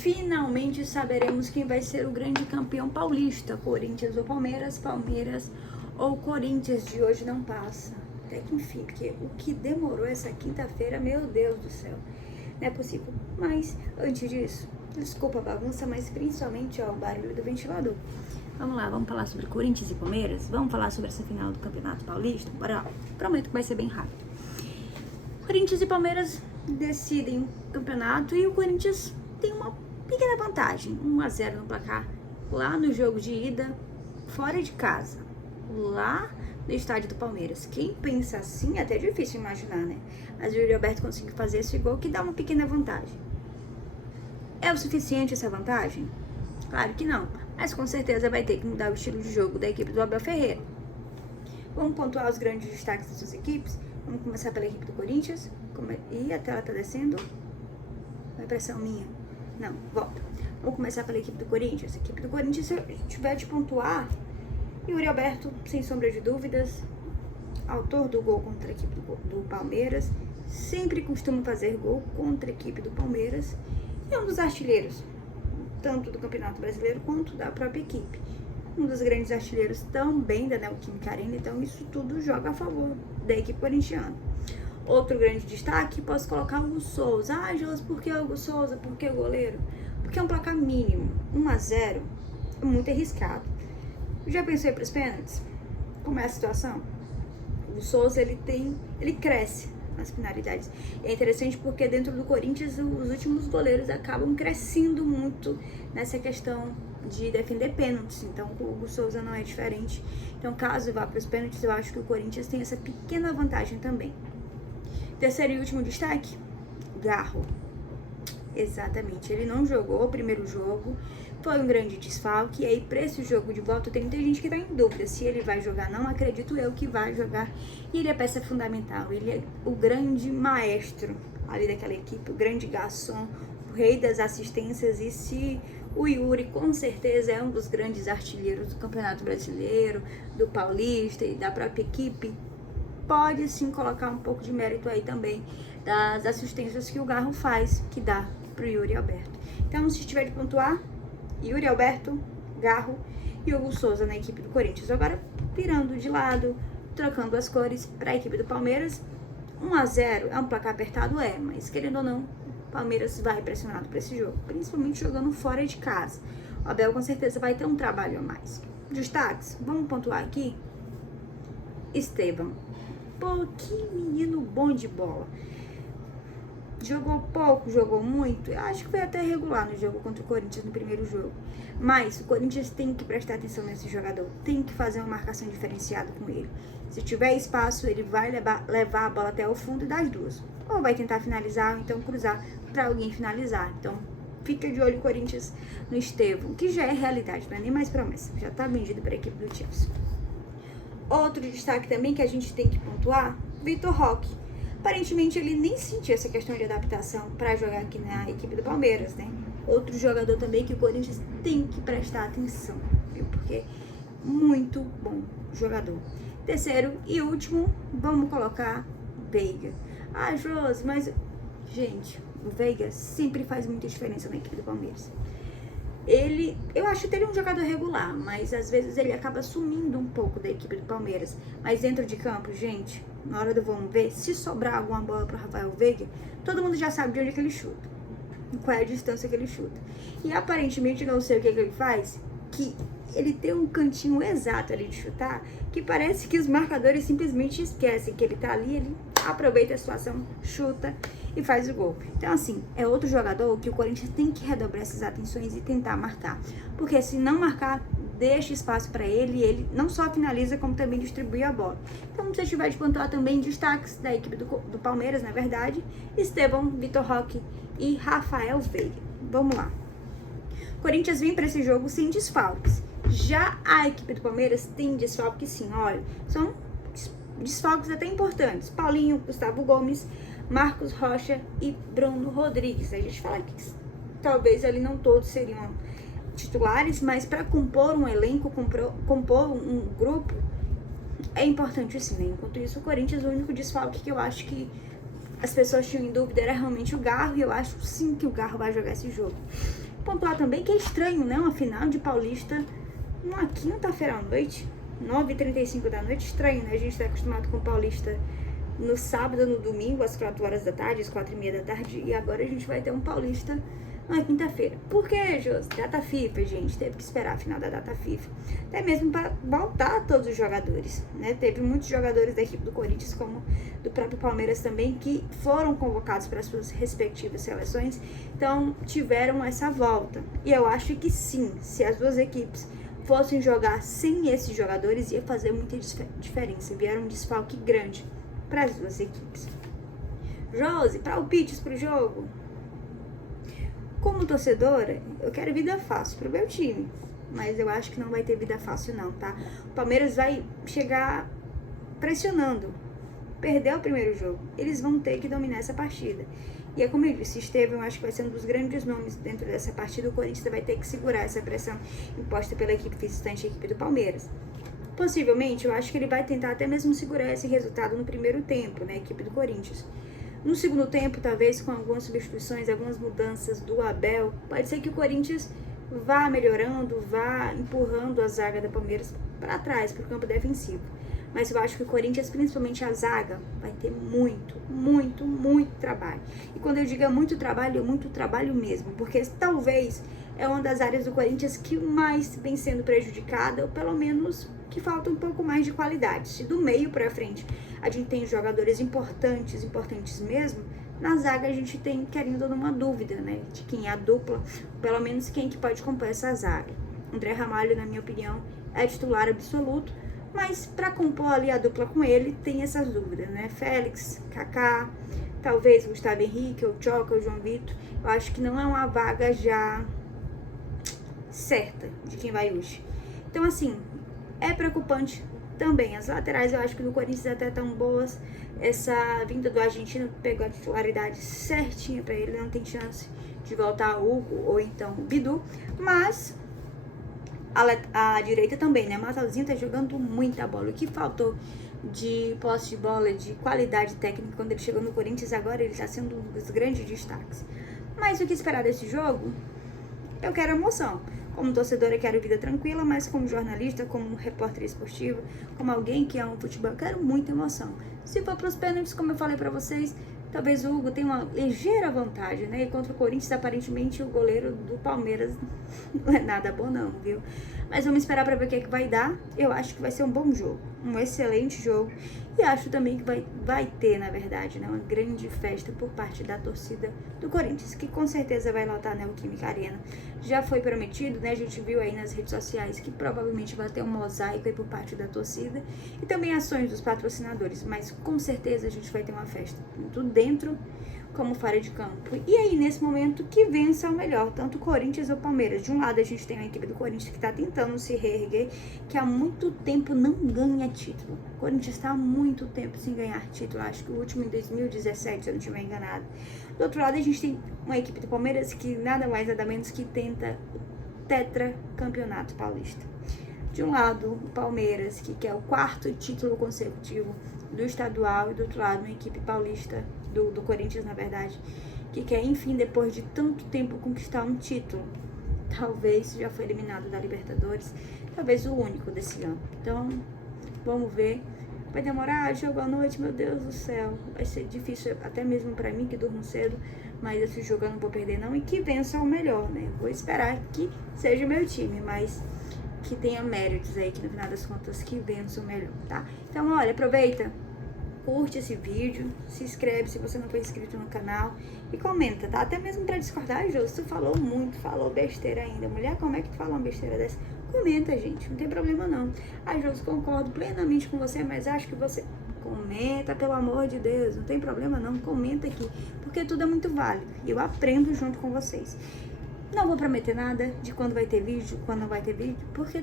finalmente saberemos quem vai ser o grande campeão paulista, Corinthians ou Palmeiras, Palmeiras ou Corinthians. De hoje não passa, até que enfim, porque o que demorou essa quinta-feira, meu Deus do céu, não é possível. Mas antes disso, desculpa a bagunça, mas principalmente o barulho do ventilador. Vamos lá, vamos falar sobre Corinthians e Palmeiras, vamos falar sobre essa final do Campeonato Paulista. Bora lá, prometo que vai ser bem rápido. Corinthians e Palmeiras decidem o campeonato e o Corinthians tem uma pequena vantagem, 1-0 no placar, lá no jogo de ida, fora de casa, lá no estádio do Palmeiras. Quem pensa assim é até difícil imaginar, né? Mas o Yuri Alberto conseguiu fazer esse gol que dá uma pequena vantagem. É o suficiente essa vantagem? Claro que não, mas com certeza vai ter que mudar o estilo de jogo da equipe do Abel Ferreira. Vamos pontuar os grandes destaques das suas equipes. Vamos começar pela equipe do Corinthians. Ih, a tela tá descendo. É impressão minha. Não, volta. Vamos começar pela equipe do Corinthians. A equipe do Corinthians, se eu tiver de pontuar, Yuri Alberto, sem sombra de dúvidas, autor do gol contra a equipe do Palmeiras, sempre costuma fazer gol contra a equipe do Palmeiras, e é um dos artilheiros, tanto do Campeonato Brasileiro quanto da própria equipe. Um dos grandes artilheiros também da Neoquímica Arena, então isso tudo joga a favor da equipe corintiana. Outro grande destaque, posso colocar o Hugo Souza. Ah, Josi, por que o Hugo Souza? Por que o goleiro? Porque é um placar mínimo, 1-0, é muito arriscado. Já pensei para os pênaltis? Como é a situação? O Souza, ele cresce nas finalidades. É interessante porque dentro do Corinthians, os últimos goleiros acabam crescendo muito nessa questão de defender pênaltis. Então, o Hugo Souza não é diferente. Então, caso vá para os pênaltis, eu acho que o Corinthians tem essa pequena vantagem também. Terceiro e último destaque, Garro. Exatamente, ele não jogou o primeiro jogo, foi um grande desfalque, e aí para esse jogo de volta tem muita gente que está em dúvida se ele vai jogar. Não acredito eu que vai jogar, e ele é peça fundamental, ele é o grande maestro ali daquela equipe, o grande garçom, o rei das assistências. E se o Yuri com certeza é um dos grandes artilheiros do Campeonato Brasileiro, do Paulista e da própria equipe, pode sim colocar um pouco de mérito aí também das assistências que o Garro faz, que dá pro Yuri Alberto. Então, se tiver de pontuar, Yuri Alberto, Garro e Hugo Souza na equipe do Corinthians. Agora, virando de lado, trocando as cores para a equipe do Palmeiras, 1-0 é um placar apertado, mas querendo ou não, o Palmeiras vai pressionado para esse jogo, principalmente jogando fora de casa. O Abel com certeza vai ter um trabalho a mais. Destaques, vamos pontuar aqui. Estevão. Pô, que menino bom de bola. Jogou pouco, jogou muito. Eu acho que foi até regular no jogo contra o Corinthians no primeiro jogo. Mas o Corinthians tem que prestar atenção nesse jogador. Tem que fazer uma marcação diferenciada com ele. Se tiver espaço, ele vai levar a bola até o fundo das duas. Ou vai tentar finalizar, ou então cruzar para alguém finalizar. Então, fica de olho o Corinthians no Estevão, que já é realidade, não é nem mais promessa. Já está vendido para a equipe do Chelsea. Outro destaque também que a gente tem que pontuar, Vitor Roque. Aparentemente ele nem sentiu essa questão de adaptação para jogar aqui na equipe do Palmeiras, né? Outro jogador também que o Corinthians tem que prestar atenção, viu? Porque muito bom jogador. Terceiro e último, vamos colocar Veiga. Ah, Josi, mas... Gente, o Veiga sempre faz muita diferença na equipe do Palmeiras. Eu acho que ele um jogador regular, mas às vezes ele acaba sumindo um pouco da equipe do Palmeiras. Mas dentro de campo, gente, na hora do vamos ver, se sobrar alguma bola para Rafael Veiga, todo mundo já sabe de onde é que ele chuta, qual é a distância que ele chuta. E aparentemente, não sei o que ele faz, que ele tem um cantinho exato ali de chutar, que parece que os marcadores simplesmente esquecem que ele tá ali, ele aproveita a situação, chuta e faz o gol. Então, assim, é outro jogador que o Corinthians tem que redobrar essas atenções e tentar marcar. Porque se não marcar, deixa espaço para ele e ele não só finaliza, como também distribui a bola. Então, se você tiver de pontuar também destaques da equipe do Palmeiras, na verdade, Estevão, Vitor Roque e Rafael Veiga. Vamos lá. O Corinthians vem para esse jogo sem desfalques. Já a equipe do Palmeiras tem desfalques sim, olha, são desfalques até importantes. Paulinho, Gustavo Gomes, Marcos Rocha e Bruno Rodrigues. A gente fala que talvez ali não todos seriam titulares, mas para compor um elenco, compor um grupo, é importante sim, né? Enquanto isso, o Corinthians, o único desfalque que eu acho que as pessoas tinham em dúvida era realmente o Garro, e eu acho sim que o Garro vai jogar esse jogo. Pontuar também que é estranho, né? Uma final de Paulista numa quinta-feira à noite, 9h35 da noite, estranho, né? A gente tá acostumado com o Paulista no sábado, no domingo, às 4 horas da tarde, às 4h30 da tarde, e agora a gente vai ter um Paulista na quinta-feira. Por quê, Josi? Data FIFA, gente, teve que esperar a final da data FIFA, até mesmo para voltar todos os jogadores, né? Teve muitos jogadores da equipe do Corinthians, como do próprio Palmeiras também, que foram convocados para as suas respectivas seleções, então tiveram essa volta. E eu acho que sim, se as duas equipes fossem jogar sem esses jogadores, ia fazer muita diferença. Vieram um desfalque grande para as duas equipes. Josi, palpites pro jogo? Como torcedora, eu quero vida fácil pro meu time, mas eu acho que não vai ter vida fácil não, tá? O Palmeiras vai chegar pressionando. Perdeu o primeiro jogo, eles vão ter que dominar essa partida. E é como eu disse, Estevão, acho que vai ser um dos grandes nomes dentro dessa partida. O Corinthians vai ter que segurar essa pressão imposta pela equipe visitante e a equipe do Palmeiras. Possivelmente, eu acho que ele vai tentar até mesmo segurar esse resultado no primeiro tempo, né, a equipe do Corinthians. No segundo tempo, talvez com algumas substituições, algumas mudanças do Abel, pode ser que o Corinthians vá melhorando, vá empurrando a zaga da Palmeiras para trás, para o campo defensivo. Mas eu acho que o Corinthians, principalmente a zaga, vai ter muito trabalho. E quando eu digo muito trabalho mesmo, porque talvez é uma das áreas do Corinthians que mais vem sendo prejudicada, ou pelo menos que falta um pouco mais de qualidade. Se do meio para frente a gente tem jogadores importantes mesmo, na zaga a gente tem, querendo uma dúvida, né, de quem é a dupla, pelo menos quem que pode compor essa zaga. André Ramalho, na minha opinião, é titular absoluto, mas para compor ali a dupla com ele, tem essas dúvidas, né? Félix, Kaká, talvez Gustavo Henrique, ou Choca, ou João Vitor. Eu acho que não é uma vaga já certa de quem vai hoje. Então, assim, é preocupante também. As laterais eu acho que no Corinthians até estão boas. Essa vinda do argentino pegou a titularidade certinha para ele, não tem chance de voltar o Hugo ou então o Bidu, mas a direita também, né? Matheusinho tá jogando muita bola. O que faltou de posse de bola, de qualidade técnica quando ele chegou no Corinthians, agora ele tá sendo um dos grandes destaques. Mas o que esperar desse jogo? Eu quero emoção. Como torcedora, eu quero vida tranquila, mas como jornalista, como repórter esportivo, como alguém que ama o futebol, eu quero muita emoção. Se for pros pênaltis, como eu falei pra vocês, talvez o Hugo tenha uma ligeira vantagem, né? E contra o Corinthians, aparentemente, o goleiro do Palmeiras não é nada bom não, viu? Mas vamos esperar pra ver o que é que vai dar. Eu acho que vai ser um bom jogo, um excelente jogo. E acho também que vai ter, na verdade, né, uma grande festa por parte da torcida do Corinthians, que com certeza vai lotar na Neoquímica Arena. Já foi prometido, né? A gente viu aí nas redes sociais que provavelmente vai ter um mosaico aí por parte da torcida e também ações dos patrocinadores, mas com certeza a gente vai ter uma festa, tanto dentro como fora de campo. E aí, nesse momento, que vença o melhor, tanto Corinthians ou Palmeiras. De um lado, a gente tem a equipe do Corinthians que está tentando se reerguer, que há muito tempo não ganha título. O Corinthians está há muito tempo sem ganhar título, acho que o último em 2017, se eu não estiver enganado. Do outro lado, a gente tem uma equipe do Palmeiras que nada mais, nada menos que tenta o tetracampeonato paulista. De um lado, o Palmeiras, que quer o 4º título consecutivo do estadual, e do outro lado, uma equipe paulista, do Corinthians, na verdade, que quer, enfim, depois de tanto tempo, conquistar um título. Talvez já foi eliminado da Libertadores, talvez o único desse ano. Então, vamos ver. Vai demorar, jogo à noite, meu Deus do céu. Vai ser difícil, até mesmo pra mim, que durmo cedo, mas esse jogo eu não vou perder não, e que vença o melhor, né? Vou esperar que seja o meu time, mas que tenha méritos aí, que no final das contas que vença o melhor, tá? Então, olha, aproveita, curte esse vídeo, se inscreve se você não for inscrito no canal e comenta, tá? Até mesmo pra discordar, Jô, tu falou muito, falou besteira ainda. Mulher, como é que tu fala uma besteira dessa? Comenta, gente, não tem problema não. Jô, concordo plenamente com você, mas acho que você... Comenta, pelo amor de Deus, não tem problema não, comenta aqui, porque tudo é muito válido e eu aprendo junto com vocês. Não vou prometer nada de quando vai ter vídeo, quando não vai ter vídeo, porque